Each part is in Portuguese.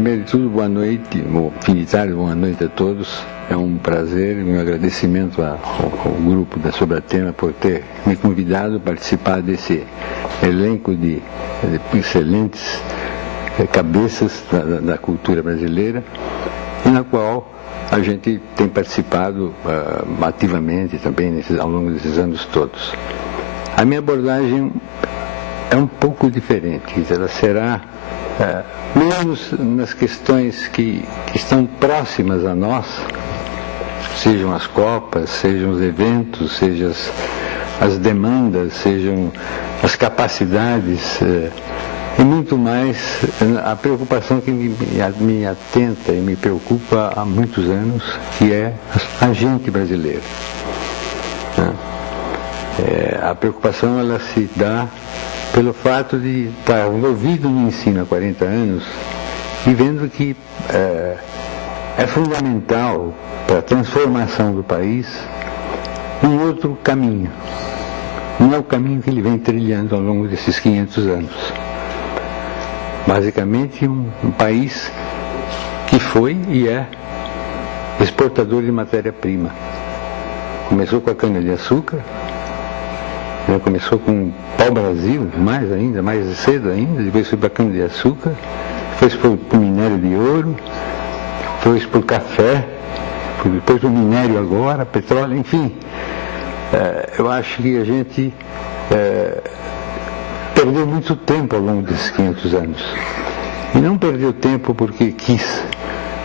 primeiro de tudo, boa noite, bom fim de tarde, boa noite a todos. É um prazer e um agradecimento ao grupo da Sobratema por ter me convidado a participar desse elenco de excelentes cabeças da cultura brasileira, e na qual a gente tem participado ativamente também ao longo desses anos todos. A minha abordagem é um pouco diferente, ela será menos nas questões que estão próximas a nós, sejam as copas, sejam os eventos, sejam as demandas, sejam as capacidades, e muito mais a preocupação que me atenta e me preocupa há muitos anos, que é a gente brasileira. A preocupação ela se dá pelo fato de estar envolvido no ensino há 40 anos e vendo que é fundamental para a transformação do país um outro caminho. Não é o caminho que ele vem trilhando ao longo desses 500 anos. Basicamente um país que foi e é exportador de matéria-prima. Começou com a cana-de-açúcar, começou com o pau-brasil, mais cedo ainda, depois foi para a cana-de-açúcar, depois para o minério de ouro, depois para o café, depois para o minério agora, petróleo, enfim. Eu acho que a gente perdeu muito tempo ao longo desses 500 anos. E não perdeu tempo porque quis,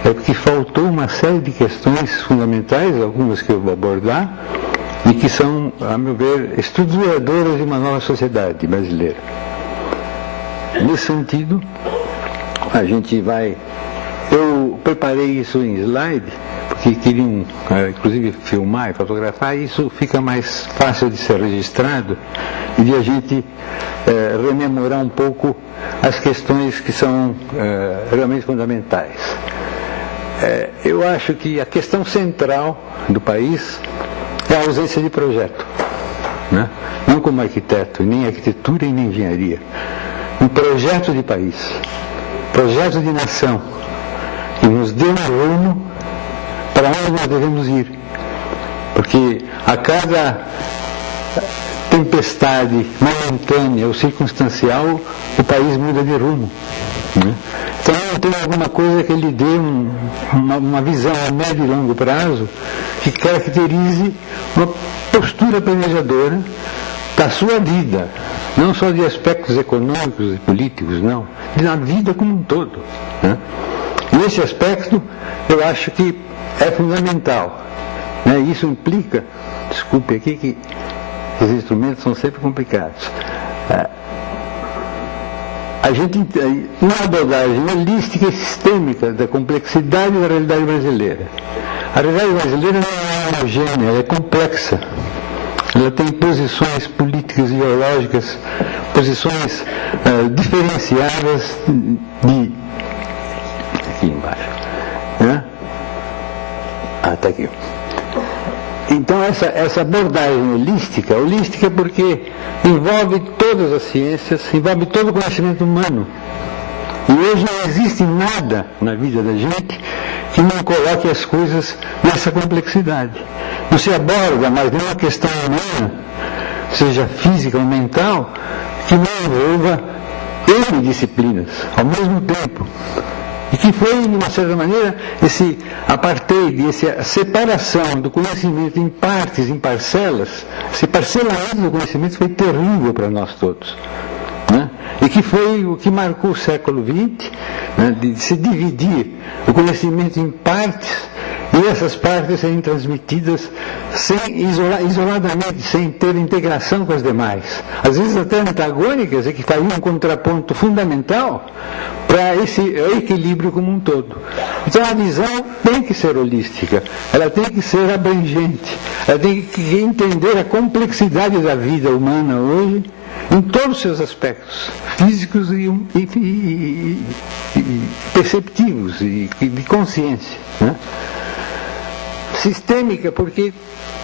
é porque faltou uma série de questões fundamentais, algumas que eu vou abordar, e que são, a meu ver, estruturadoras de uma nova sociedade brasileira. Nesse sentido, a gente vai... Eu preparei isso em slide, porque queriam, inclusive, filmar e fotografar, e isso fica mais fácil de ser registrado e de a gente rememorar um pouco as questões que são realmente fundamentais. Eu acho que a questão central do país é a ausência de projeto, né? Não como arquiteto, nem arquitetura e nem engenharia. Um projeto de país, projeto de nação, que nos dê um rumo para onde nós devemos ir. Porque a cada tempestade momentânea ou circunstancial, o país muda de rumo, né? Então tem alguma coisa que lhe dê uma visão a médio e longo prazo que caracterize uma postura planejadora da sua vida, não só de aspectos econômicos e políticos, não, da vida como um todo, né? Nesse aspecto, eu acho que é fundamental, né? Isso implica, desculpe aqui que os instrumentos são sempre complicados. A gente, uma abordagem holística e sistêmica da complexidade da realidade brasileira. A realidade brasileira não é homogênea, ela é complexa. Ela tem posições políticas e ideológicas, posições diferenciadas de... Aqui embaixo. Né? Está aqui. Então essa abordagem holística porque envolve todas as ciências, envolve todo o conhecimento humano. E hoje não existe nada na vida da gente que não coloque as coisas nessa complexidade. Não se aborda mais nenhuma questão humana, seja física ou mental, que não envolva N disciplinas ao mesmo tempo. E que foi, de uma certa maneira, esse apartheid, essa separação do conhecimento em partes, em parcelas, esse parcelamento do conhecimento foi terrível para nós todos, né? E que foi o que marcou o século XX, né? De se dividir o conhecimento em partes e essas partes serem transmitidas isoladamente, sem ter integração com as demais. Às vezes até antagônicas, e que fariam um contraponto fundamental para esse equilíbrio como um todo. Então a visão tem que ser holística, ela tem que ser abrangente, ela tem que entender a complexidade da vida humana hoje, em todos os seus aspectos, físicos e perceptivos, e de consciência, né? Sistêmica, porque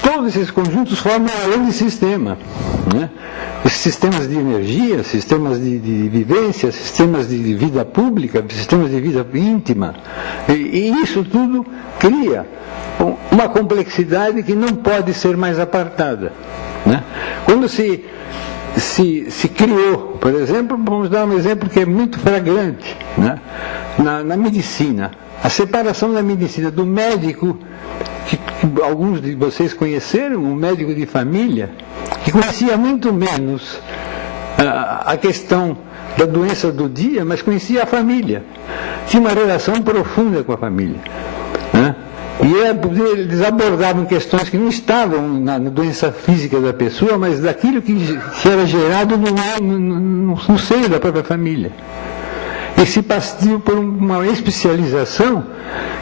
todos esses conjuntos formam um grande sistema, né? sistemas de energia, sistemas de vivência, sistemas de vida pública, sistemas de vida íntima. E isso tudo cria uma complexidade que não pode ser mais apartada. Né? Quando se criou, por exemplo, vamos dar um exemplo que é muito flagrante, né? na medicina, a separação da medicina do médico, que alguns de vocês conheceram, um médico de família, que conhecia muito menos a questão da doença do dia, mas conhecia a família, tinha uma relação profunda com a família. Né? E eles abordavam questões que não estavam na doença física da pessoa, mas daquilo que era gerado no seio da própria família. E se partiu por uma especialização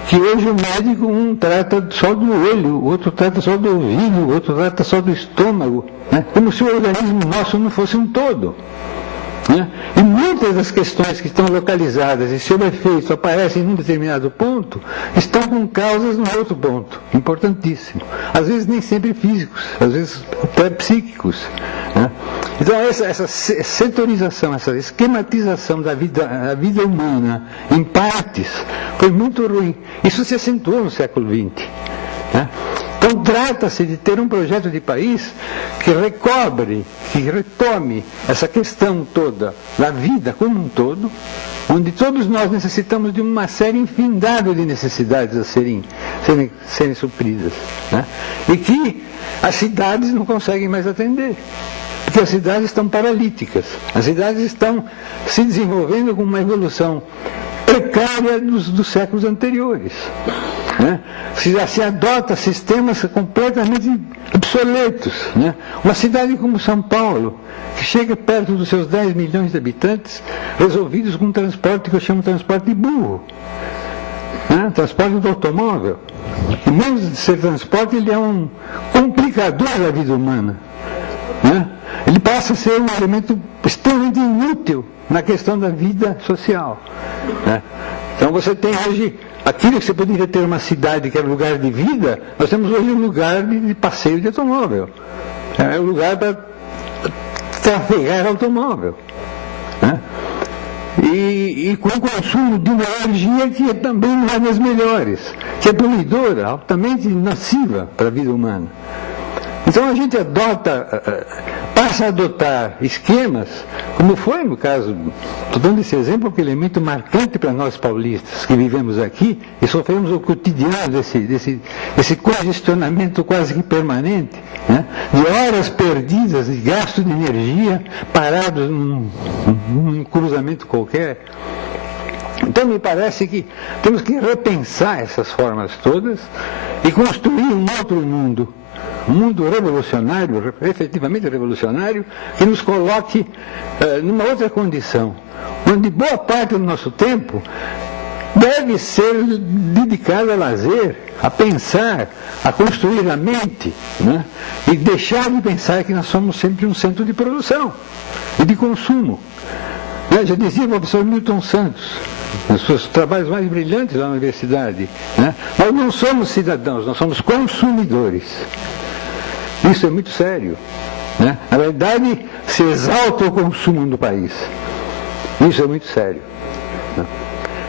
que hoje o médico, um trata só do olho, o outro trata só do ouvido, o outro trata só do estômago, né? Como se o organismo nosso não fosse um todo. Né? E muitas das questões que estão localizadas e sob efeito aparecem em um determinado ponto, estão com causas no outro ponto, importantíssimo. Às vezes nem sempre físicos, às vezes até psíquicos. Né? Então essa setorização, essa esquematização da vida humana em partes, foi muito ruim. Isso se acentuou no século XX. Né? Então trata-se de ter um projeto de país que recobre, que retome essa questão toda da vida como um todo, onde todos nós necessitamos de uma série infindável de necessidades a serem supridas. Né? E que as cidades não conseguem mais atender. Porque as cidades estão paralíticas. As cidades estão se desenvolvendo com uma evolução precária dos séculos anteriores. Né? Se adota sistemas completamente obsoletos. Né? Uma cidade como São Paulo, que chega perto dos seus 10 milhões de habitantes, resolvidos com um transporte que eu chamo de transporte de burro. Né? Transporte do automóvel. E menos de ser transporte, ele é um complicador da vida humana. Né? Ele passa a ser um elemento extremamente inútil na questão da vida social. Né? Então você tem hoje aquilo que você poderia ter uma cidade que era lugar de vida, nós temos hoje um lugar de passeio de automóvel. É um lugar para trafegar automóvel. Né? E com o consumo de uma energia que também não é das melhores, que é poluidora, altamente nociva para a vida humana. Então a gente passa a adotar esquemas, como foi no caso, estou dando esse exemplo porque ele é muito marcante para nós paulistas que vivemos aqui e sofremos o cotidiano desse congestionamento quase que permanente, né? De horas perdidas, de gasto de energia parados num cruzamento qualquer. Então me parece que temos que repensar essas formas todas e construir um outro mundo. Um mundo revolucionário, efetivamente revolucionário, que nos coloque numa outra condição, onde boa parte do nosso tempo deve ser dedicada a lazer, a pensar, a construir a mente, né? E deixar de pensar que nós somos sempre um centro de produção e de consumo. Já dizia o professor Milton Santos, nos seus trabalhos mais brilhantes lá na universidade, né? Nós não somos cidadãos, nós somos consumidores. Isso é muito sério. Né? Na verdade, se exalta o consumo no país. Isso é muito sério. Né?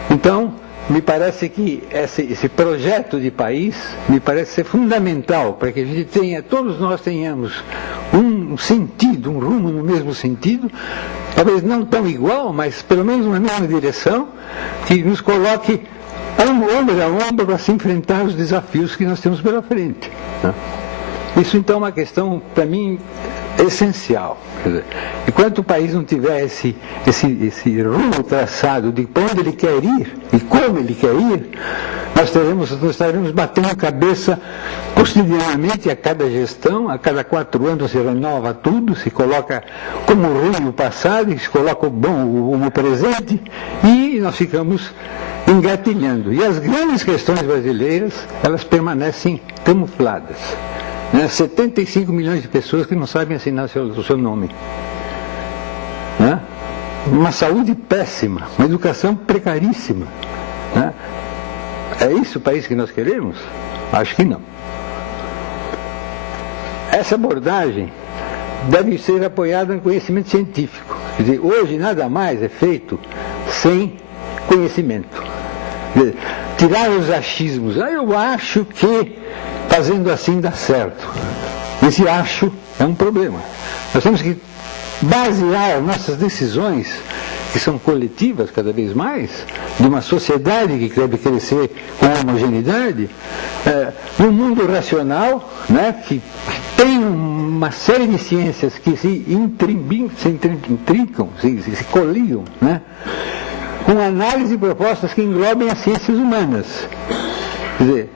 Então, me parece que esse projeto de país me parece ser fundamental para que a gente todos nós tenhamos um sentido, um rumo no mesmo sentido, talvez não tão igual, mas pelo menos na mesma direção, que nos coloque ombro a ombro para se enfrentar os desafios que nós temos pela frente. Né? Isso, então, é uma questão, para mim, essencial. Quer dizer, enquanto o país não tiver esse rumo traçado de para onde ele quer ir e como ele quer ir, nós estaremos batendo cabeça cotidianamente a cada gestão, a cada 4 anos se renova tudo, se coloca como ruim o passado, se coloca o bom o presente, e nós ficamos engatilhando. E as grandes questões brasileiras, elas permanecem camufladas. 75 milhões de pessoas que não sabem assinar o seu nome. Né? Uma saúde péssima, uma educação precaríssima. Né? É isso o país que nós queremos? Acho que não. Essa abordagem deve ser apoiada no conhecimento científico. Quer dizer, hoje nada mais é feito sem conhecimento. Quer dizer, tirar os achismos. Eu acho que fazendo assim dá certo. Esse acho é um problema. Nós temos que basear nossas decisões, que são coletivas cada vez mais, de uma sociedade que deve crescer com homogeneidade, num mundo racional, né, que tem uma série de ciências que se intrincam, se coliam, né, com análise de propostas que englobem as ciências humanas. Quer dizer,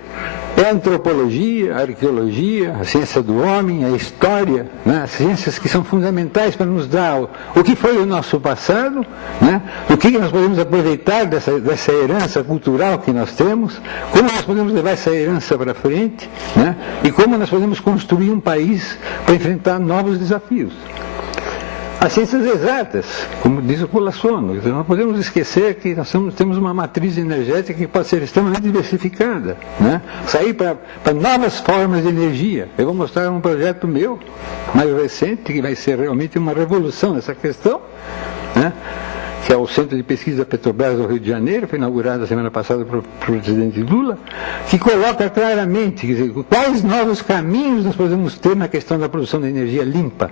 é a antropologia, a arqueologia, a ciência do homem, a história, né? As ciências que são fundamentais para nos dar o que foi o nosso passado, né? O que nós podemos aproveitar dessa herança cultural que nós temos, como nós podemos levar essa herança para frente, né? E como nós podemos construir um país para enfrentar novos desafios. As ciências exatas, como diz o Polassono, não podemos esquecer que nós temos uma matriz energética que pode ser extremamente diversificada, né? Sair para novas formas de energia. Eu vou mostrar um projeto meu, mais recente, que vai ser realmente uma revolução nessa questão, né? Que é o Centro de Pesquisa da Petrobras do Rio de Janeiro, foi inaugurado a semana passada pelo presidente Lula, que coloca claramente, quer dizer, quais novos caminhos nós podemos ter na questão da produção de energia limpa,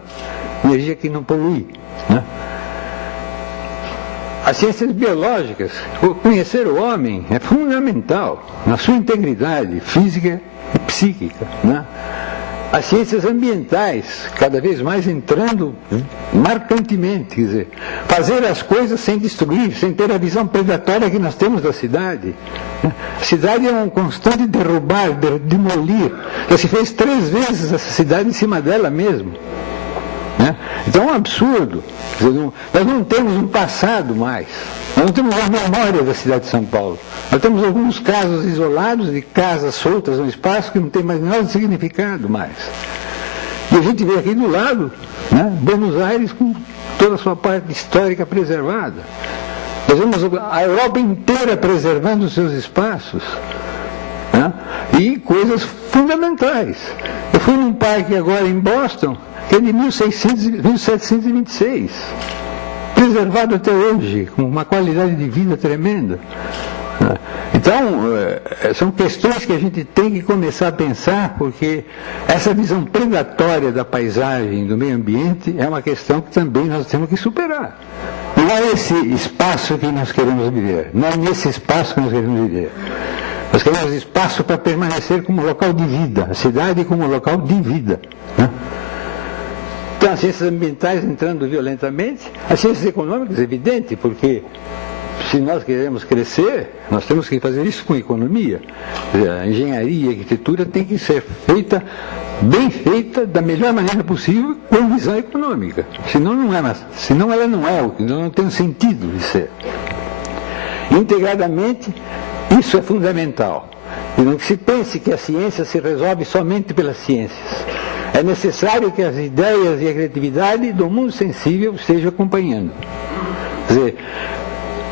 energia que não polui, né? As ciências biológicas, conhecer o homem é fundamental na sua integridade física e psíquica, né? As ciências ambientais, cada vez mais entrando marcantemente, quer dizer, fazer as coisas sem destruir, sem ter a visão predatória que nós temos da cidade. A cidade é um constante derrubar, demolir. Já se fez 3 vezes essa cidade em cima dela mesmo, né? Então é um absurdo. Quer dizer, nós não temos um passado mais. Nós não temos a memória da cidade de São Paulo. Nós temos alguns casos isolados de casas soltas no espaço que não tem mais nenhum significado mais. E a gente vê aqui do lado, né, Buenos Aires com toda a sua parte histórica preservada. Nós vemos a Europa inteira preservando os seus espaços, né, e coisas fundamentais. Eu fui num parque agora em Boston, que é de 1726. Preservado até hoje, com uma qualidade de vida tremenda. Então, são questões que a gente tem que começar a pensar, porque essa visão predatória da paisagem, do meio ambiente, é uma questão que também nós temos que superar. Não é esse espaço que nós queremos viver, não é nesse espaço que nós queremos viver. Nós queremos espaço para permanecer como local de vida, a cidade como local de vida, né? Então, as ciências ambientais entrando violentamente, as ciências econômicas, evidente, porque se nós queremos crescer, nós temos que fazer isso com economia. A engenharia, a arquitetura tem que ser feita, bem feita, da melhor maneira possível, com visão econômica. Senão ela não é, não tem sentido de ser. Integradamente, isso é fundamental. E não se pense que a ciência se resolve somente pelas ciências. É necessário que as ideias e a criatividade do mundo sensível estejam acompanhando. Quer dizer,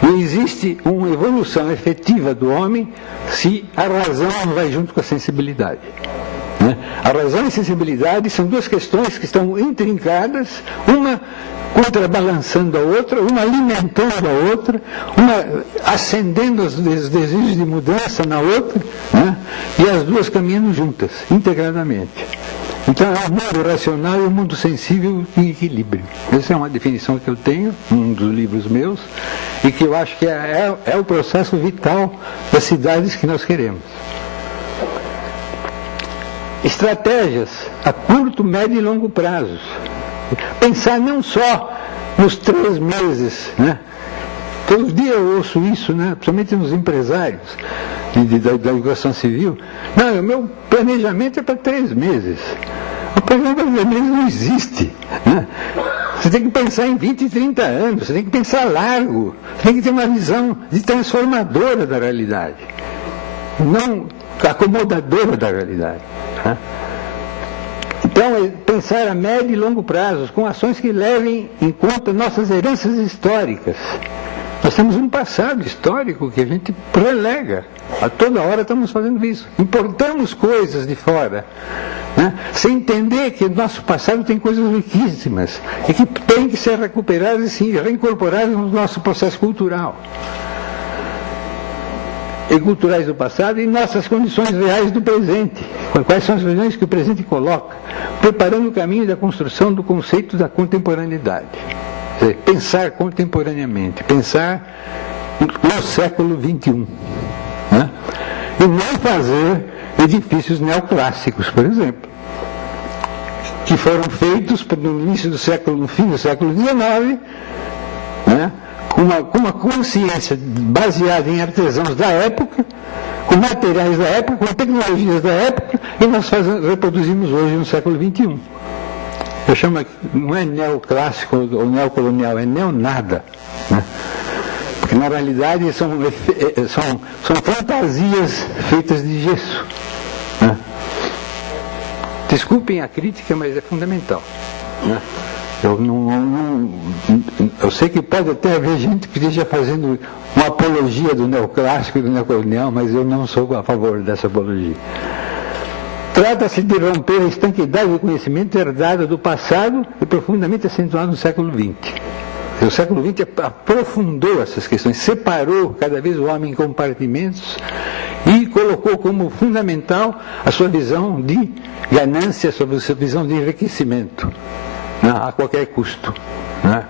não existe uma evolução efetiva do homem se a razão não vai junto com a sensibilidade, né? A razão e a sensibilidade são 2 questões que estão intrincadas, uma contrabalançando a outra, uma alimentando a outra, uma acendendo os desejos de mudança na outra, né? E as 2 caminhando juntas, integradamente. Então é o mundo racional e o mundo sensível em equilíbrio. Essa é uma definição que eu tenho, num dos livros meus, e que eu acho que é o processo vital das cidades que nós queremos. Estratégias a curto, médio e longo prazos. Pensar não só nos 3 meses, né? Todo dia eu ouço isso, né? Principalmente nos empresários da educação civil. Não, o meu planejamento é para 3 meses. O planejamento para 3 meses não existe, né? Você tem que pensar em 20 e 30 anos, você tem que pensar largo, você tem que ter uma visão de transformadora da realidade, não acomodadora da realidade, né? Então, é pensar a médio e longo prazos, com ações que levem em conta nossas heranças históricas. Nós temos um passado histórico que a gente prelega. A toda hora estamos fazendo isso. Importamos coisas de fora. né? Sem entender que o nosso passado tem coisas riquíssimas e que tem que ser recuperadas e sim, reincorporadas no nosso processo cultural. E culturais do passado e nossas condições reais do presente. Quais são as regiões que o presente coloca, preparando o caminho da construção do conceito da contemporaneidade. Quer dizer, pensar contemporaneamente, pensar no século XXI. Né? E não fazer edifícios neoclássicos, por exemplo, que foram feitos no início do século, no fim do século XIX, né? com uma consciência baseada em artesãos da época, com materiais da época, com tecnologias da época, e nós reproduzimos hoje no século XXI. Eu chamo, não é neoclássico ou neocolonial, é neonada. Né? Porque na realidade são fantasias feitas de gesso. Né? Desculpem a crítica, mas é fundamental. Né? Eu sei que pode até haver gente que esteja fazendo uma apologia do neoclássico e do neocolonial, mas eu não sou a favor dessa apologia. Trata-se de romper a estanquidade do conhecimento herdado do passado e profundamente acentuado no século XX. O século XX aprofundou essas questões, separou cada vez o homem em compartimentos e colocou como fundamental a sua visão de ganância, a sua visão de enriquecimento, né, a qualquer custo. Né?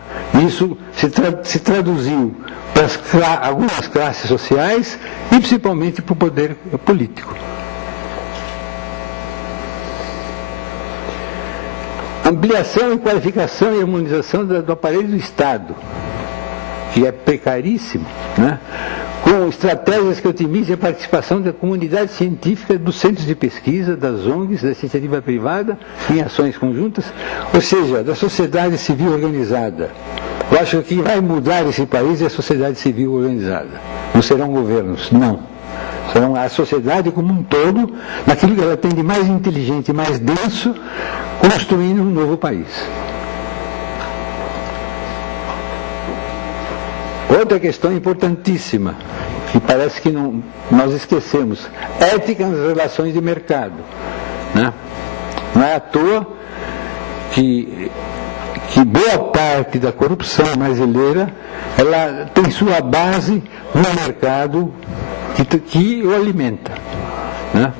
Isso se traduziu para algumas classes sociais e principalmente para o poder político. Ampliação e qualificação e harmonização do aparelho do Estado, que é precaríssimo, né? Com estratégias que otimizem a participação da comunidade científica, dos centros de pesquisa, das ONGs, da iniciativa privada, em ações conjuntas, ou seja, da sociedade civil organizada. Eu acho que quem vai mudar esse país é a sociedade civil organizada. Não serão governos, não. Serão a sociedade como um todo, naquilo que ela tem de mais inteligente e mais denso, construindo um novo país. Outra questão importantíssima, que parece que nós esquecemos, ética nas relações de mercado. Né? Não é à toa que boa parte da corrupção brasileira ela tem sua base no mercado que o alimenta. Né?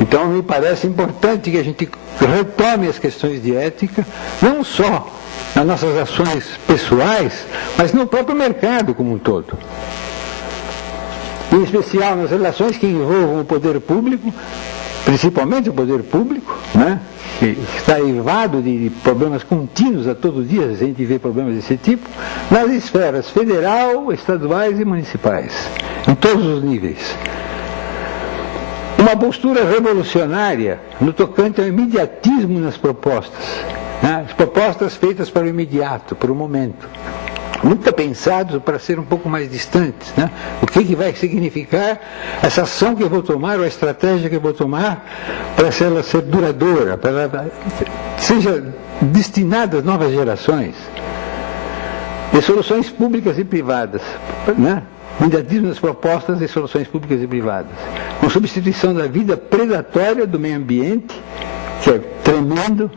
Então, me parece importante que a gente retome as questões de ética, não só nas nossas ações pessoais, mas no próprio mercado como um todo. Em especial nas relações que envolvam o poder público, principalmente o poder público, né? Que está eivado de problemas contínuos a todo dia, a gente vê problemas desse tipo, nas esferas federal, estaduais e municipais, em todos os níveis. Uma postura revolucionária no tocante ao imediatismo nas propostas, né? As propostas feitas para o imediato, para o momento, nunca pensados para ser um pouco mais distantes, né? O que vai significar essa ação que eu vou tomar, ou a estratégia que eu vou tomar, para ela ser duradoura, para ela seja destinada às novas gerações. E soluções públicas e privadas, né? Imediatismo nas propostas de soluções públicas e privadas, com substituição da vida predatória do meio ambiente, que é tremendo,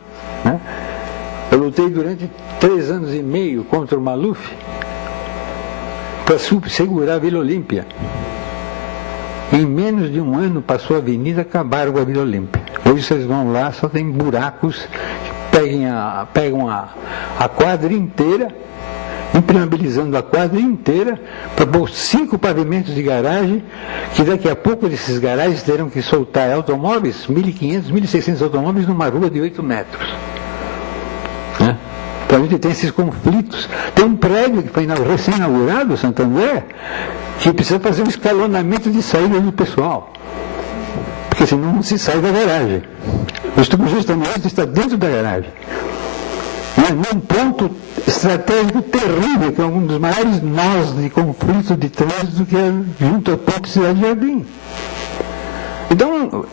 né? Eu lutei durante 3 anos e meio contra o Maluf para segurar a Vila Olímpia. Em menos de 1 ano passou a avenida, acabaram com a Vila Olímpia. Hoje vocês vão lá, só tem buracos, pegam a quadra inteira, impermeabilizando a quadra inteira, para pôr 5 pavimentos de garagem, que daqui a pouco desses garagens terão que soltar automóveis, 1.500, 1.600 automóveis numa rua de 8 metros. Né? Então a gente tem esses conflitos. Tem um prédio que foi recém-inaugurado, Santo André, que precisa fazer um escalonamento de saída do pessoal, porque senão não se sai da garagem. O Instituto Justamente está dentro da garagem, num ponto estratégico terrível, que é um dos maiores nós de conflito de trânsito, que é junto ao Parque Cidade Jardim. Então,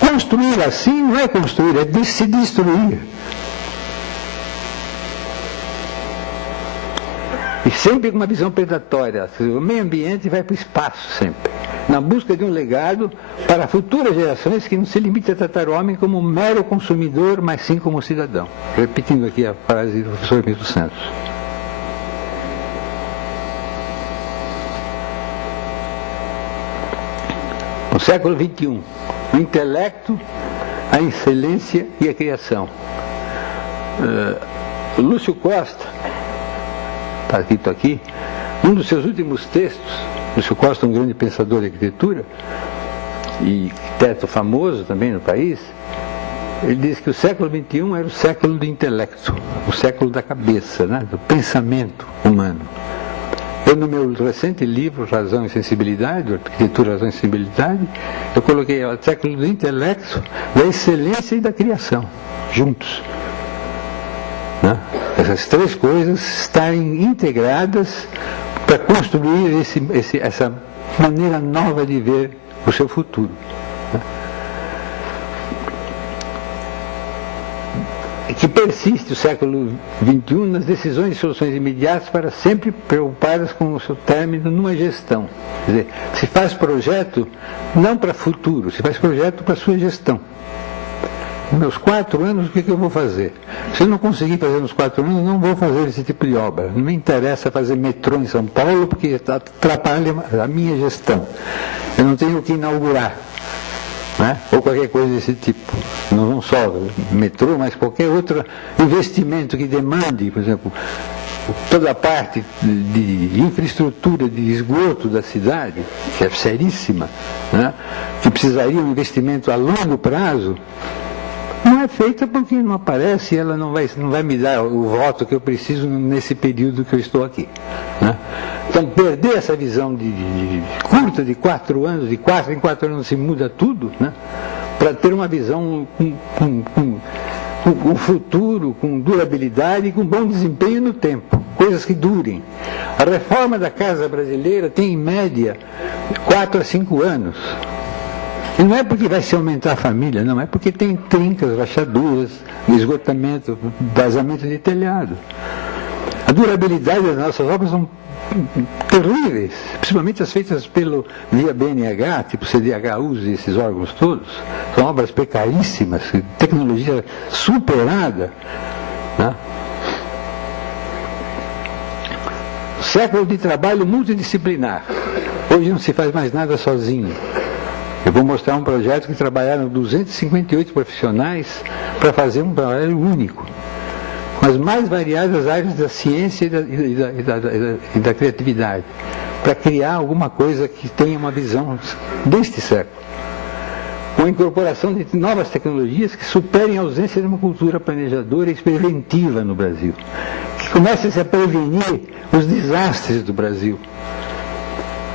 construir assim não é construir, é se destruir. E sempre com uma visão predatória. O meio ambiente vai para o espaço sempre, na busca de um legado para futuras gerações que não se limite a tratar o homem como um mero consumidor, mas sim como cidadão. Repetindo aqui a frase do professor Milton Santos. No século XXI, o intelecto, a excelência e a criação. Lúcio Costa, está escrito aqui, um dos seus últimos textos, Lúcio Costa, um grande pensador de arquitetura e arquiteto famoso também no país, ele diz que o século XXI era o século do intelecto, o século da cabeça, né, do pensamento humano. Eu, no meu recente livro, Razão e Sensibilidade, Arquitetura, Razão e Sensibilidade, eu coloquei o século do intelecto, da excelência e da criação, juntos. Né? Essas três coisas estarem integradas para construir essa maneira nova de ver o seu futuro. Né? Que persiste o século XXI nas decisões e soluções imediatas para sempre preocupadas com o seu término numa gestão. Quer dizer, se faz projeto não para futuro, se faz projeto para a sua gestão. Nos meus 4 anos, o que eu vou fazer? Se eu não conseguir fazer nos 4 anos, não vou fazer esse tipo de obra. Não me interessa fazer metrô em São Paulo, porque atrapalha a minha gestão. Eu não tenho o que inaugurar. Né? Ou qualquer coisa desse tipo. Não só metrô, mas qualquer outro investimento que demande, por exemplo, toda a parte de infraestrutura de esgoto da cidade, que é seríssima, né? Que precisaria um investimento a longo prazo, não é feita porque não aparece e ela não vai me dar o voto que eu preciso nesse período que eu estou aqui. Né? Então, perder essa visão curta de 4 anos, de 4 em 4 anos se muda tudo, né? Para ter uma visão com futuro, com durabilidade e com bom desempenho no tempo, coisas que durem. A reforma da casa brasileira tem, em média, 4 a 5 anos. E não é porque vai se aumentar a família, não, é porque tem trincas, rachaduras, esgotamento, vazamento de telhado. A durabilidade das nossas obras são terríveis, principalmente as feitas via BNH, tipo CDHUs e esses órgãos todos. São obras precaríssimas, tecnologia superada. Né? Século de trabalho multidisciplinar. Hoje não se faz mais nada sozinho. Eu vou mostrar um projeto que trabalharam 258 profissionais para fazer um trabalho único, com as mais variadas áreas da ciência e da criatividade, para criar alguma coisa que tenha uma visão deste século, com a incorporação de novas tecnologias que superem a ausência de uma cultura planejadora e preventiva no Brasil, que comece a prevenir os desastres do Brasil,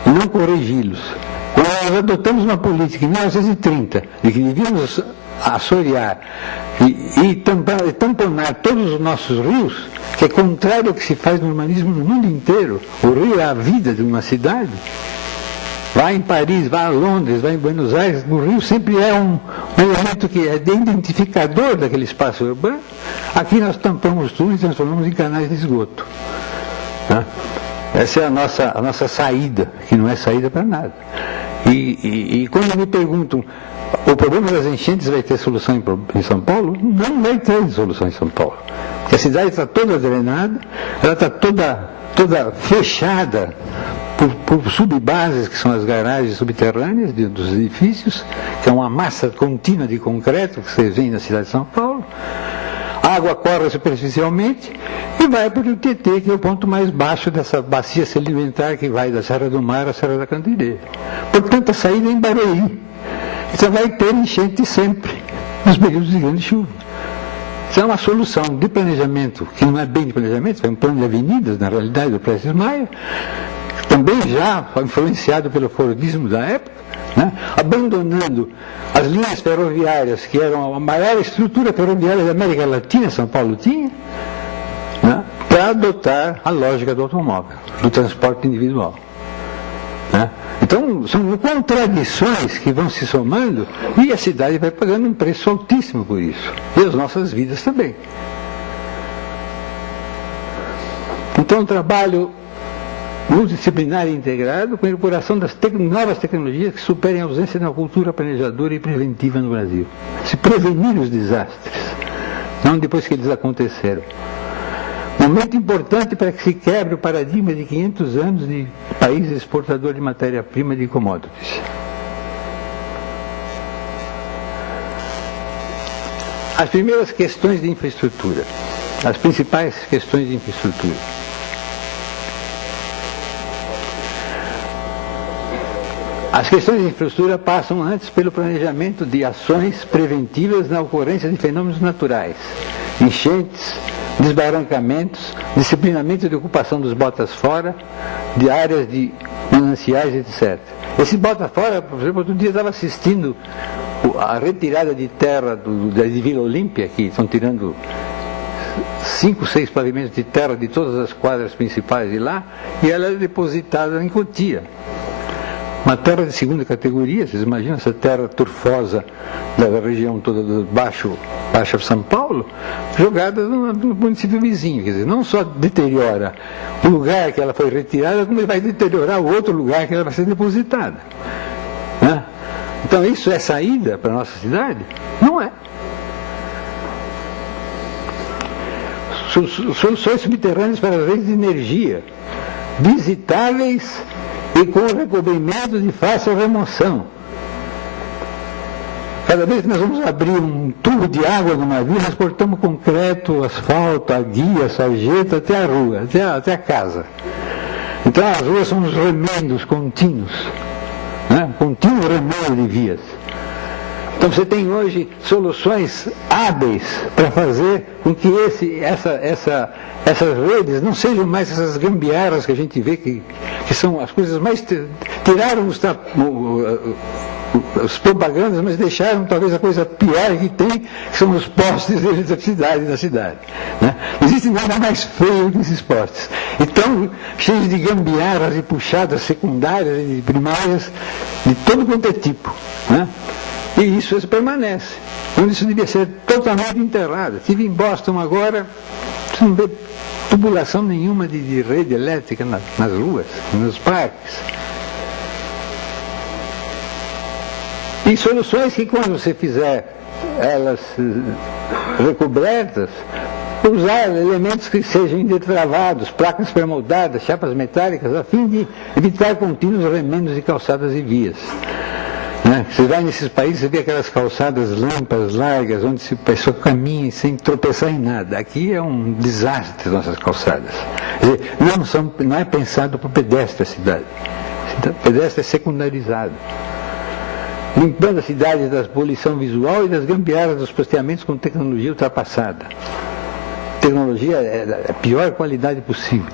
e não corrigi-los. Quando nós adotamos uma política em 1930, de que devíamos assorear e tamponar todos os nossos rios, que é contrário ao que se faz no urbanismo no mundo inteiro. O rio é a vida de uma cidade. Vai em Paris, vai a Londres, vai em Buenos Aires, o rio sempre é um elemento que é identificador daquele espaço urbano. Aqui nós tampamos tudo e transformamos em canais de esgoto. Né? Essa é a nossa saída, que não é saída para nada. E quando me perguntam, o problema das enchentes vai ter solução em São Paulo? Não vai ter solução em São Paulo. Porque a cidade está toda drenada, ela está toda fechada por subbases, que são as garagens subterrâneas dos edifícios, que é uma massa contínua de concreto que você vê na cidade de São Paulo. A água corre superficialmente e vai para o Tietê, que é o ponto mais baixo dessa bacia sedimentar que vai da Serra do Mar à Serra da Cantareira. Portanto, a saída é em Barueri. Então vai ter enchente sempre, nos períodos de grande chuva. Isso é uma solução de planejamento, que não é bem de planejamento, é um plano de avenidas, na realidade, do Prestes Maia, também já influenciado pelo Fordismo da época, né? Abandonando as linhas ferroviárias, que eram a maior estrutura ferroviária da América Latina, São Paulo tinha, né? Para adotar a lógica do automóvel, do transporte individual. Né? Então, são contradições que vão se somando e a cidade vai pagando um preço altíssimo por isso. E as nossas vidas também. Então, o trabalho multidisciplinar e integrado, com a incorporação das novas tecnologias que superem a ausência de uma cultura planejadora e preventiva no Brasil. Se prevenir os desastres, não depois que eles aconteceram. Momento importante para que se quebre o paradigma de 500 anos de país exportador de matéria-prima e de commodities. As primeiras questões de infraestrutura, as principais questões de infraestrutura. As questões de infraestrutura passam antes pelo planejamento de ações preventivas na ocorrência de fenômenos naturais, enchentes, desbarrancamentos, disciplinamento de ocupação dos botas fora, de áreas de mananciais, etc. Esse bota fora, por exemplo, outro dia estava assistindo a retirada de terra de Vila Olímpia, que estão tirando 5, 6 pavimentos de terra de todas as quadras principais de lá, e ela é depositada em Cotia. Uma terra de segunda categoria, vocês imaginam essa terra turfosa da região toda do Baixa São Paulo, jogada no município vizinho. Quer dizer, não só deteriora o lugar que ela foi retirada, como ele vai deteriorar o outro lugar que ela vai ser depositada. Né? Então isso é saída para a nossa cidade? Não é. Soluções subterrâneas para as redes de energia, visitáveis e com recobrimento de fácil remoção. Cada vez que nós vamos abrir um tubo de água numa via, nós cortamos concreto, asfalto, a guia, sarjeta, até a rua, até a casa. Então as ruas são os remendos contínuos, né? Contínuo remendo de vias. Então você tem hoje soluções hábeis para fazer com que essas redes não sejam mais essas gambiarras que a gente vê que são as coisas mais... Tiraram as propagandas, mas deixaram talvez a coisa pior que tem, que são os postes de eletricidade na cidade. Né? Não existe nada mais feio que esses postes. Então, cheios de gambiarras e puxadas secundárias e primárias de todo quanto é tipo. Né? E isso permanece. Então isso devia ser totalmente enterrado. Estive em Boston agora, você não vê tubulação nenhuma de rede elétrica nas ruas, nos parques. E soluções que quando você fizer elas recobertas, usar elementos que sejam indetravados, placas pré-moldadas, chapas metálicas, a fim de evitar contínuos remendos de calçadas e vias. Você vai nesses países, você vê aquelas calçadas limpas, largas, onde a pessoa caminha sem tropeçar em nada. Aqui é um desastre nossas calçadas. Quer dizer, não é pensado para o pedestre a cidade. O pedestre é secundarizado. Limpando a cidade da poluição visual e das gambiarras dos posteamentos com tecnologia ultrapassada. Tecnologia é a pior qualidade possível.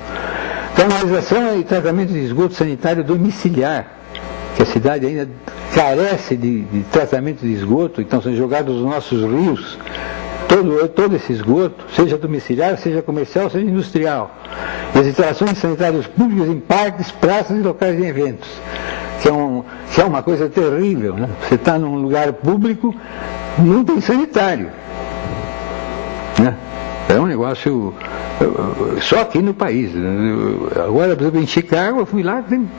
Canalização e tratamento de esgoto sanitário domiciliar, que a cidade ainda carece de tratamento de esgoto, então são jogados nos nossos rios, todo esse esgoto, seja domiciliar, seja comercial, seja industrial. E as instalações sanitárias públicas em parques, praças e locais de eventos, que é uma coisa terrível. Né? Você está num lugar público, não tem sanitário. Né? É um negócio... Só aqui no país. Agora, por exemplo, em Chicago, eu fui lá, tem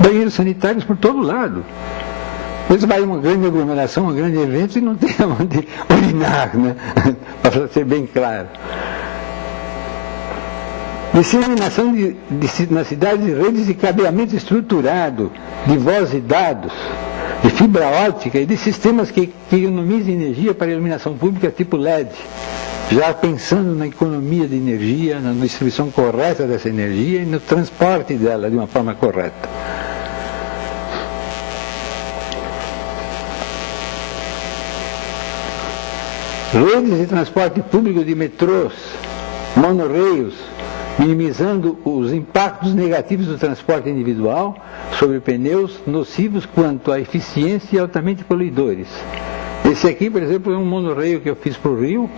banheiros sanitários por todo lado. Você vai em uma grande aglomeração, um grande evento e não tem onde urinar, né? Para ser bem claro. Disseminação na cidade de redes de cabeamento estruturado, de voz e dados, de fibra óptica e de sistemas que economizem energia para iluminação pública tipo LED, já pensando na economia de energia, na distribuição correta dessa energia e no transporte dela de uma forma correta. Redes de transporte público de metrôs, monoreios, minimizando os impactos negativos do transporte individual sobre pneus nocivos quanto à eficiência e altamente poluidores. Esse aqui, por exemplo, é um monoreio que eu fiz para o Rio,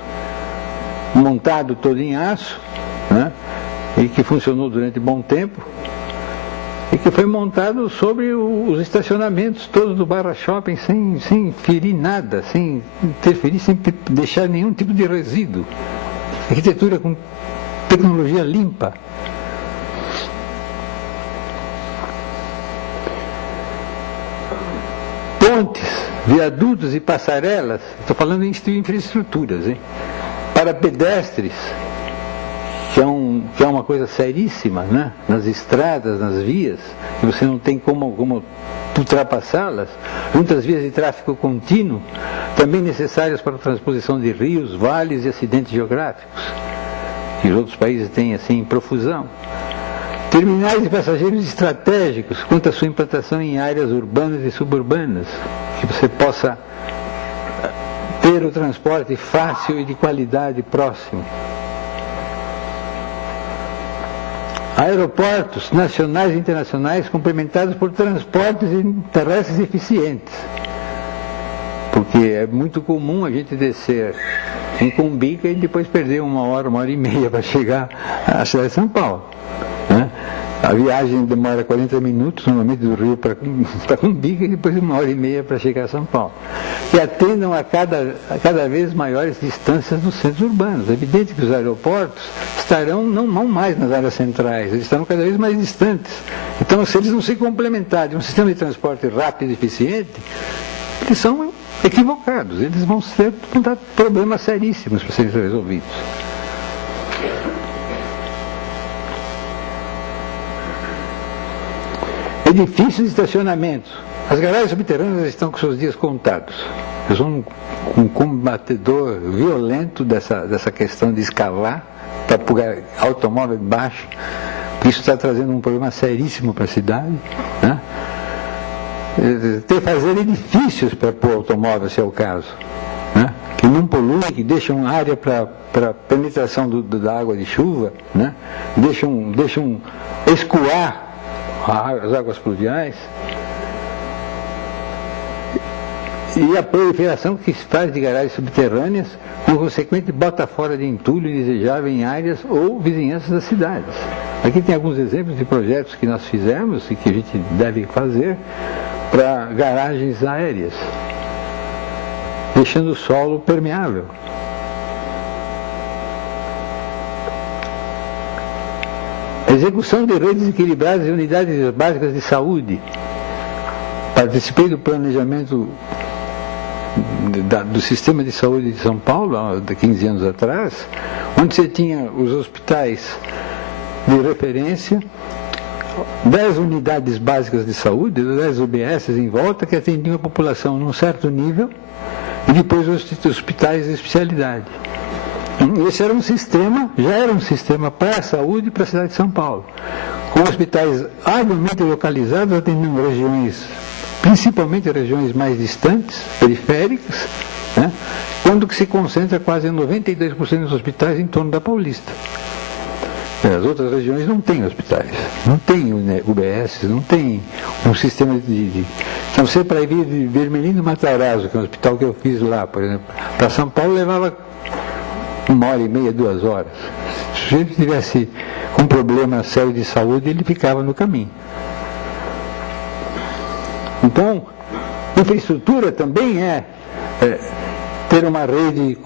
montado todo em aço, né, e que funcionou durante bom tempo, e que foi montado sobre os estacionamentos todos do Barra Shopping, sem ferir nada, sem interferir, sem deixar nenhum tipo de resíduo. Arquitetura com tecnologia limpa. pontes, viadutos e passarelas, estou falando em infraestruturas, hein? Para pedestres, que é uma coisa seríssima, né? Nas estradas, nas vias, que você não tem como ultrapassá-las, muitas vias de tráfego contínuo, também necessárias para a transposição de rios, vales e acidentes geográficos, que os outros países têm assim em profusão. Terminais de passageiros estratégicos quanto à sua implantação em áreas urbanas e suburbanas, que você possa ter o transporte fácil e de qualidade próximo. Aeroportos nacionais e internacionais complementados por transportes terrestres eficientes. Porque é muito comum a gente descer em Cumbica e depois perder uma hora e meia para chegar à cidade de São Paulo, né? A viagem demora 40 minutos, normalmente do Rio para Cumbica, e depois 1h30 para chegar a São Paulo. Que atendam a cada vez maiores distâncias dos centros urbanos. É evidente que os aeroportos estarão não mais nas áreas centrais, eles estarão cada vez mais distantes. Então, se eles não se complementarem um sistema de transporte rápido e eficiente, eles são equivocados, eles vão dar problemas seríssimos para serem resolvidos. Edifícios de estacionamento. As garagens subterrâneas estão com seus dias contados. Eu sou um combatedor violento dessa questão de escavar para pôr automóvel embaixo. Isso está trazendo um problema seríssimo para a cidade, né? Fazer edifícios para pôr automóvel, se é o caso, né? Que não poluem, que deixam área para penetração da água de chuva, né? Deixam escoar as águas pluviais, e a proliferação que se faz de garagens subterrâneas, com consequente bota fora de entulho indesejável em áreas ou vizinhanças das cidades. Aqui tem alguns exemplos de projetos que nós fizemos e que a gente deve fazer para garagens aéreas, deixando o solo permeável. Execução de redes equilibradas e unidades básicas de saúde. Participei do planejamento do sistema de saúde de São Paulo, há 15 anos atrás, onde você tinha os hospitais de referência, 10 unidades básicas de saúde, 10 UBS em volta, que atendiam a população num certo nível, e depois os hospitais de especialidade. Esse era já era um sistema para a saúde e para a cidade de São Paulo, com hospitais habilmente localizados, atendendo regiões, principalmente regiões mais distantes, periféricas, né? Quando que se concentra quase 92% dos hospitais em torno da Paulista. As outras regiões não têm hospitais, não tem UBS, não tem um sistema de... Então, você para ir de Vermelhinho do Matarazzo, que é um hospital que eu fiz lá, por exemplo, para São Paulo levava 1h30, 2 horas. Se o sujeito tivesse um problema sério de saúde, ele ficava no caminho. Então, infraestrutura também é ter uma rede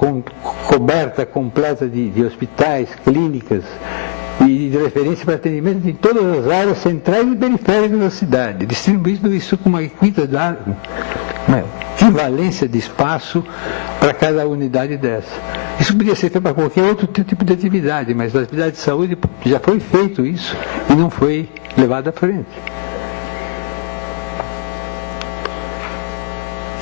coberta, completa de hospitais, clínicas e de referência para atendimento em todas as áreas centrais e periféricas da cidade, distribuindo isso com uma equidade, uma equivalência de espaço para cada unidade dessa. Isso podia ser feito para qualquer outro tipo de atividade, mas na atividade de saúde já foi feito isso e não foi levado à frente.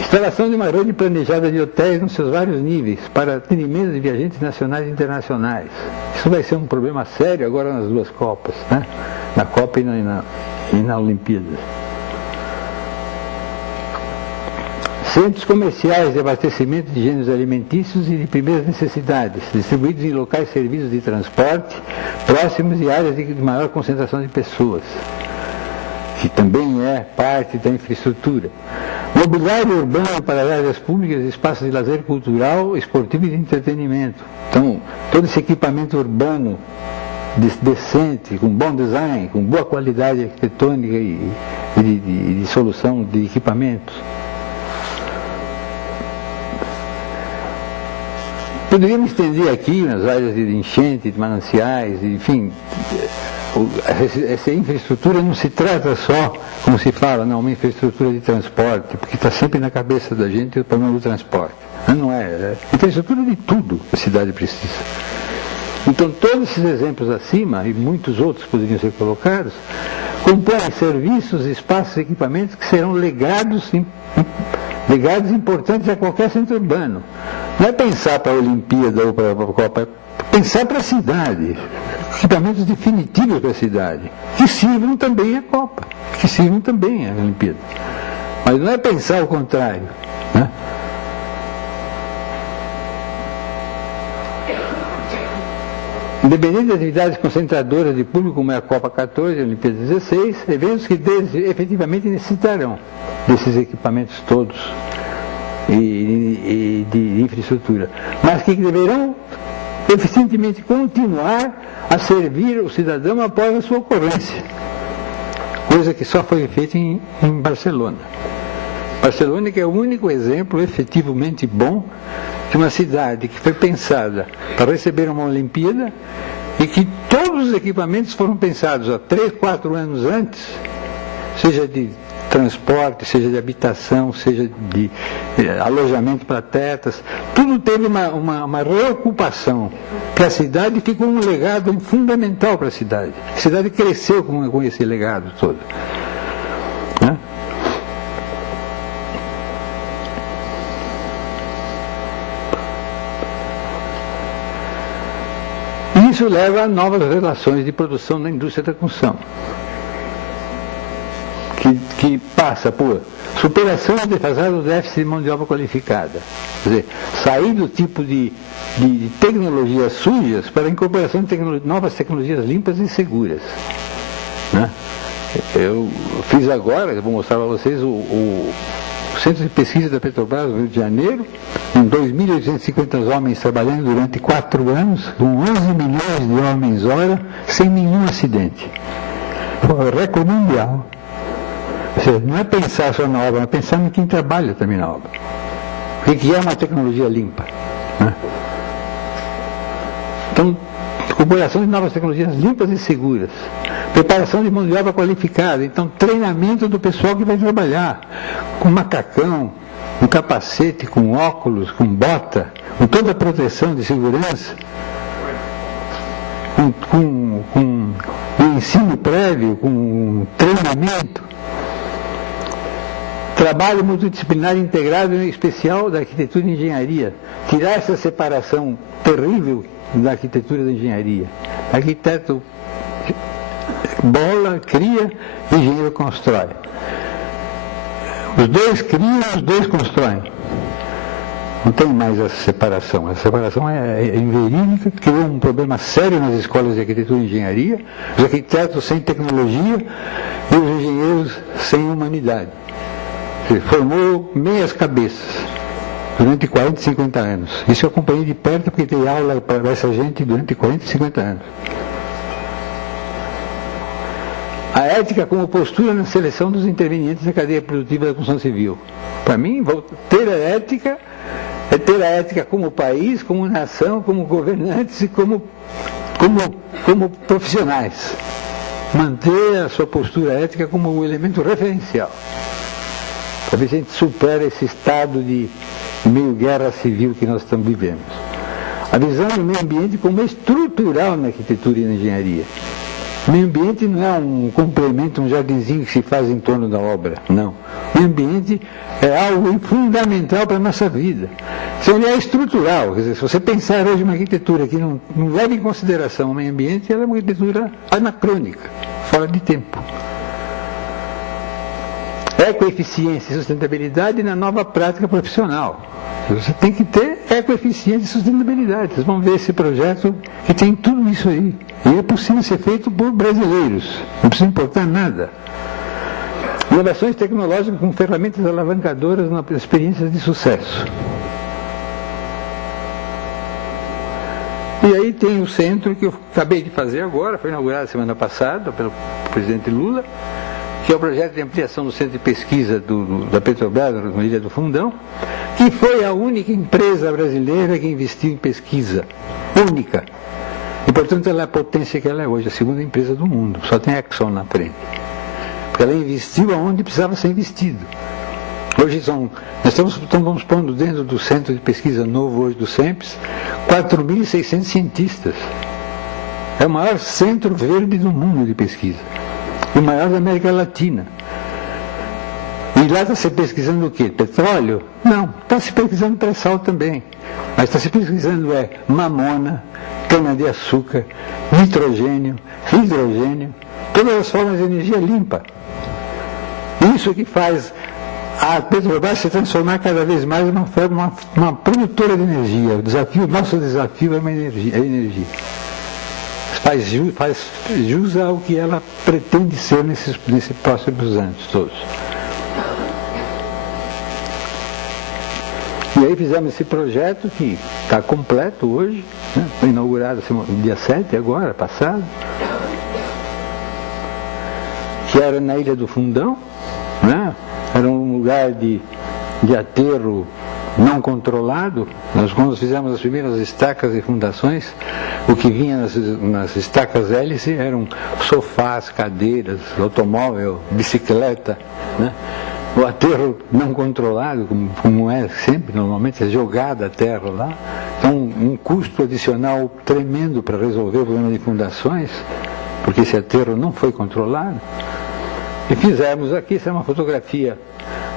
Instalação de uma rede planejada de hotéis nos seus vários níveis para atendimento de viajantes nacionais e internacionais. Isso vai ser um problema sério agora nas duas Copas, né? Na Copa e na Olimpíada. Centros comerciais de abastecimento de gêneros alimentícios e de primeiras necessidades, distribuídos em locais serviços de transporte, próximos de áreas de maior concentração de pessoas, que também é parte da infraestrutura. Mobiliário urbano para áreas públicas, espaços de lazer cultural, esportivo e de entretenimento. Então, todo esse equipamento urbano decente, com bom design, com boa qualidade arquitetônica e de solução de equipamentos. Poderíamos estender aqui nas áreas de enchente, de mananciais, enfim, essa infraestrutura não se trata só, como se fala, não, uma infraestrutura de transporte, porque está sempre na cabeça da gente o problema do transporte. Não é infraestrutura de tudo que a cidade precisa. Então, todos esses exemplos acima, e muitos outros poderiam ser colocados, compõem serviços, espaços, equipamentos que serão legados importantes a qualquer centro urbano. Não é pensar para a Olimpíada ou para a Copa, é pensar para a cidade. Equipamentos definitivos para a cidade, que sirvam também à Copa, que sirvam também à Olimpíada. Mas não é pensar o contrário, né? Independente das atividades concentradoras de público, como é a Copa 14 e a Olimpíada 16, eventos que efetivamente necessitarão desses equipamentos todos e de infraestrutura, mas que deverão eficientemente continuar a servir o cidadão após a sua ocorrência, coisa que só foi feita em Barcelona. Barcelona, que é o único exemplo efetivamente bom de uma cidade que foi pensada para receber uma Olimpíada e que todos os equipamentos foram pensados há 3, 4 anos antes, seja de transporte, seja de habitação, seja de alojamento para atletas, tudo teve uma reocupação para a cidade e ficou um legado fundamental para a cidade. A cidade cresceu com esse legado todo. Né? E isso leva a novas relações de produção na indústria da construção. Que passa por superação da defasagem do déficit de mão de obra qualificada. Quer dizer, sair do tipo de tecnologias sujas para a incorporação de novas tecnologias limpas e seguras. Né? Eu fiz agora, eu vou mostrar para vocês, o Centro de Pesquisa da Petrobras no Rio de Janeiro, com 2.850 homens trabalhando durante 4 anos, com 11 milhões de homens-hora, sem nenhum acidente. Foi recorde mundial. Ou seja, não é pensar só na obra, é pensar em quem trabalha também na obra. O que é uma tecnologia limpa? Né? Então, incorporação de novas tecnologias limpas e seguras. Preparação de mão de obra qualificada. Então, treinamento do pessoal que vai trabalhar. Com macacão, com capacete, com óculos, com bota, com toda a proteção de segurança. Com ensino prévio, com treinamento. Trabalho multidisciplinar integrado em especial da arquitetura e engenharia. Tirar essa separação terrível da arquitetura e da engenharia. Arquiteto bola, cria, engenheiro constrói. Os dois criam, os dois constroem. Não tem mais essa separação. Essa separação é inverídica, criou um problema sério nas escolas de arquitetura e engenharia, os arquitetos sem tecnologia e os engenheiros sem humanidade. Formou meias cabeças durante 40, 50 anos. Isso eu acompanhei de perto porque dei aula para essa gente durante 40, 50 anos. A ética como postura na seleção dos intervenientes na cadeia produtiva da construção civil. Para mim, ter a ética é ter a ética como país, como nação, como governantes e como profissionais. Manter a sua postura ética como um elemento referencial. Para ver se a gente supera esse estado de meio guerra civil que nós estamos vivendo. A visão do meio ambiente como estrutural na arquitetura e na engenharia. O meio ambiente não é um complemento, um jardinzinho que se faz em torno da obra, não. O meio ambiente é algo fundamental para a nossa vida. Então, ele é estrutural, quer dizer, se você pensar hoje uma arquitetura que não leva em consideração o meio ambiente, ela é uma arquitetura anacrônica, fora de tempo. Ecoeficiência e sustentabilidade na nova prática profissional. Você tem que ter ecoeficiência e sustentabilidade. Vocês vão ver esse projeto que tem tudo isso aí. E é possível ser feito por brasileiros. Não precisa importar nada. Inovações tecnológicas com ferramentas alavancadoras nas experiências de sucesso. E aí tem o centro que eu acabei de fazer agora, foi inaugurado semana passada pelo presidente Lula, que é o projeto de ampliação do centro de pesquisa da Petrobras, na Ilha do Fundão, que foi a única empresa brasileira que investiu em pesquisa. Única. E portanto, ela é a potência que ela é hoje, a segunda empresa do mundo. Só tem a Exxon na frente. Porque ela investiu aonde precisava ser investido. Hoje nós estamos pondo dentro do centro de pesquisa novo hoje do SEMPES 4.600 cientistas. É o maior centro verde do mundo de pesquisa. O maior da América Latina. E lá está se pesquisando o quê? Petróleo? Não, está se pesquisando pré-sal também. Mas está se pesquisando mamona, cana-de-açúcar, nitrogênio, hidrogênio, todas as formas de energia limpa. Isso que faz a Petrobras se transformar cada vez mais numa produtora de energia. O nosso desafio é a energia. Faz jus ao que ela pretende ser nesses próximos anos todos. E aí fizemos esse projeto que está completo hoje, né? Foi inaugurado dia 7 agora, passado, que era na Ilha do Fundão, né? Era um lugar de aterro não controlado. Quando fizemos as primeiras estacas e fundações, o que vinha nas estacas hélice eram sofás, cadeiras, automóvel, bicicleta, né? O aterro não controlado, como é sempre, normalmente é jogada a terra lá. Então, um custo adicional tremendo para resolver o problema de fundações, porque esse aterro não foi controlado. E fizemos aqui, essa é uma fotografia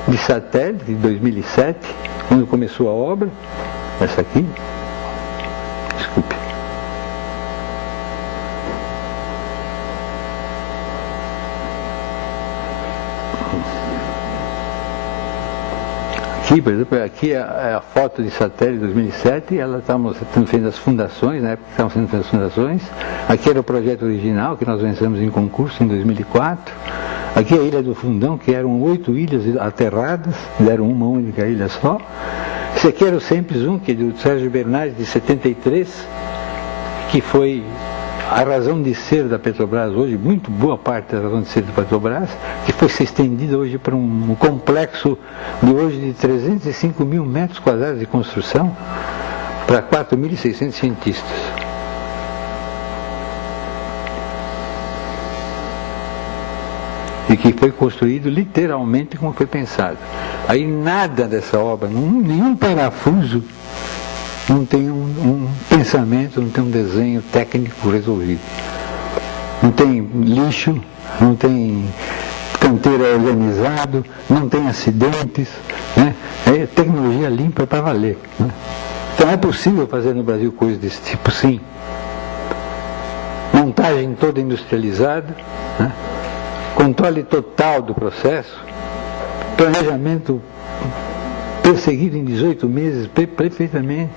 de satélite de 2007, quando começou a obra. Essa aqui. Desculpe. Aqui, por exemplo, aqui é a foto de satélite de 2007, ela estava sendo feita as fundações, na época estavam sendo feitas as fundações. Aqui era o projeto original, que nós vencemos em concurso em 2004. Aqui é a Ilha do Fundão, que eram 8 ilhas aterradas, deram uma única ilha só. Esse aqui era o SEMPES 1, que é do Sérgio Bernardes, de 73, que foi a razão de ser da Petrobras hoje, muito boa parte da razão de ser da Petrobras, que foi se estendida hoje para um complexo de hoje de 305 mil metros quadrados de construção, para 4.600 cientistas. E que foi construído literalmente como foi pensado. Aí nada dessa obra, nenhum parafuso, não tem um pensamento, não tem um desenho técnico resolvido. Não tem lixo, não tem canteiro organizado, não tem acidentes, né? É tecnologia limpa para valer, né? Então é possível fazer no Brasil coisas desse tipo, sim. Montagem toda industrializada, né? Controle total do processo, planejamento perseguido em 18 meses perfeitamente.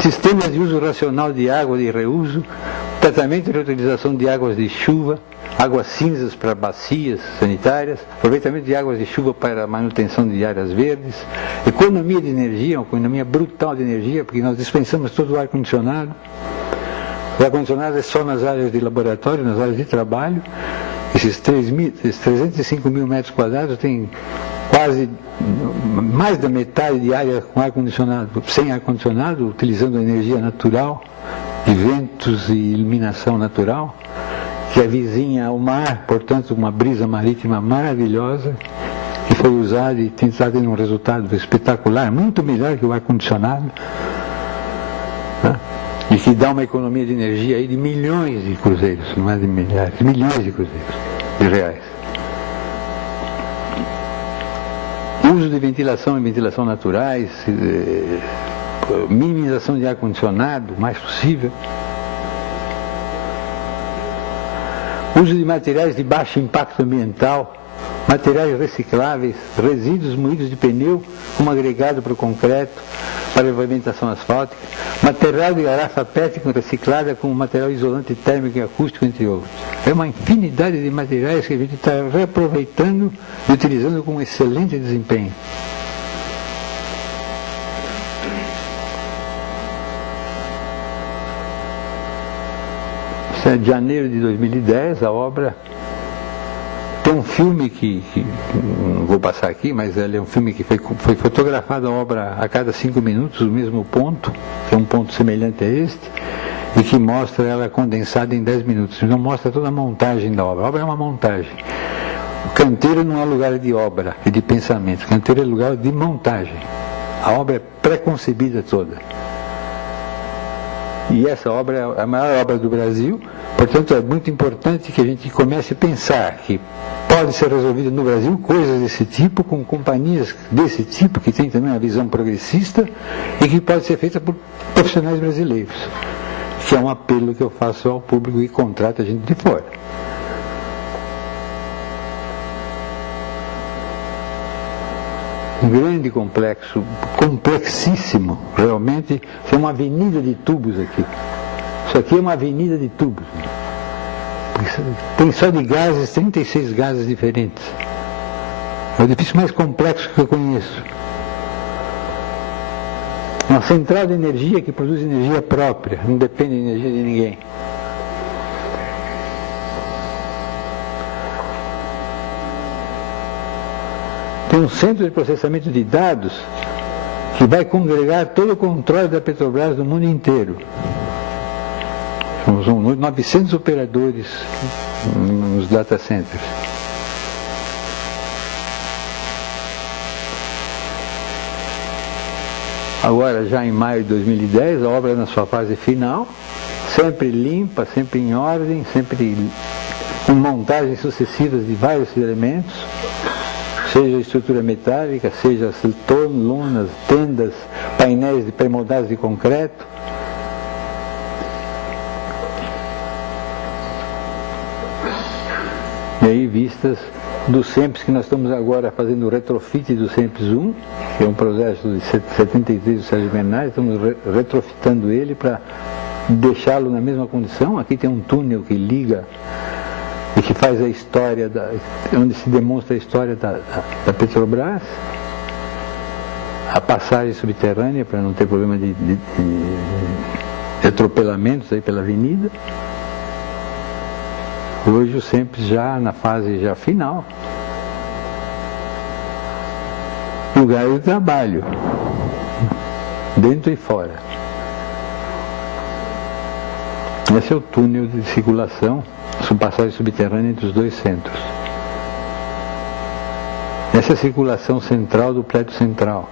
Sistemas de uso racional de água de reuso, tratamento e reutilização de águas de chuva, águas cinzas para bacias sanitárias, aproveitamento de águas de chuva para manutenção de áreas verdes, economia de energia, uma economia brutal de energia, porque nós dispensamos todo o ar-condicionado. O ar-condicionado é só nas áreas de laboratório, nas áreas de trabalho. Esses 305 mil metros quadrados tem quase mais da metade de área com ar-condicionado, sem ar-condicionado, utilizando energia natural, de ventos e iluminação natural, que é vizinha ao mar, portanto uma brisa marítima maravilhosa, que foi usada e está tendo um resultado espetacular, muito melhor que o ar-condicionado, né? E que dá uma economia de energia aí de milhões de cruzeiros, não é de milhares, milhões de cruzeiros, de reais. Uso de ventilação e ventilação naturais, minimização de ar-condicionado, o mais possível. Uso de materiais de baixo impacto ambiental, materiais recicláveis, resíduos moídos de pneu como agregado para o concreto, para a pavimentação asfáltica, material de garrafa PET reciclada como material isolante térmico e acústico, entre outros. É uma infinidade de materiais que a gente está reaproveitando e utilizando com excelente desempenho. Isso é de janeiro de 2010, a obra Tem um filme que não vou passar aqui, mas ele é um filme que foi fotografado a obra a cada 5 minutos, o mesmo ponto, que é um ponto semelhante a este, e que mostra ela condensada em 10 minutos. Não mostra toda a montagem da obra. A obra é uma montagem. O canteiro não é lugar de obra e de pensamento. O canteiro é lugar de montagem. A obra é pré-concebida toda. E essa obra é a maior obra do Brasil. Portanto, é muito importante que a gente comece a pensar que pode ser resolvido no Brasil coisas desse tipo, com companhias desse tipo, que tem também uma visão progressista, e que pode ser feita por profissionais brasileiros, que é um apelo que eu faço ao público que contrata gente de fora. Um grande complexo, complexíssimo, realmente. Tem uma avenida de tubos aqui. Isso aqui é uma avenida de tubos. Tem só de gases, 36 gases diferentes. É o edifício mais complexo que eu conheço. Uma central de energia que produz energia própria, não depende de energia de ninguém. Tem um centro de processamento de dados que vai congregar todo o controle da Petrobras no mundo inteiro. São 900 operadores nos data centers. Agora, já em maio de 2010, a obra na sua fase final, sempre limpa, sempre em ordem, sempre com montagens sucessivas de vários elementos, seja estrutura metálica, seja torno, lonas, tendas, painéis pré-moldados de concreto. E aí vistas do SEMPS, que nós estamos agora fazendo o retrofit do SEMPS 1, que é um projeto de 73 do Sérgio Menard, estamos retrofitando ele para deixá-lo na mesma condição. Aqui tem um túnel que liga e que faz a história, onde se demonstra a história da Petrobras, a passagem subterrânea para não ter problema de atropelamentos aí pela avenida. Hoje o SEMPS já na fase já final. Lugar de trabalho, dentro e fora. Esse é o túnel de circulação, passagem subterrânea entre os dois centros. Essa é a circulação central do prédio central.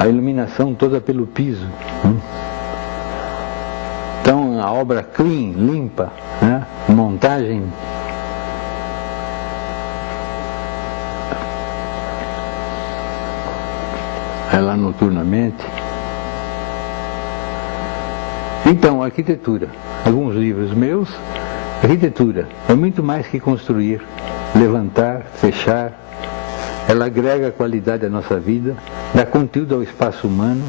A iluminação toda pelo piso. Então a obra clean, limpa, né? Montagem. É lá noturnamente. Então, arquitetura. Alguns livros meus. Arquitetura é muito mais que construir, levantar, fechar. Ela agrega qualidade à nossa vida, dá conteúdo ao espaço humano,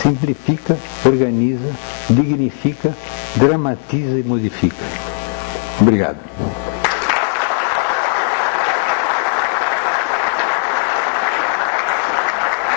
simplifica, organiza, dignifica, dramatiza e modifica. Obrigado.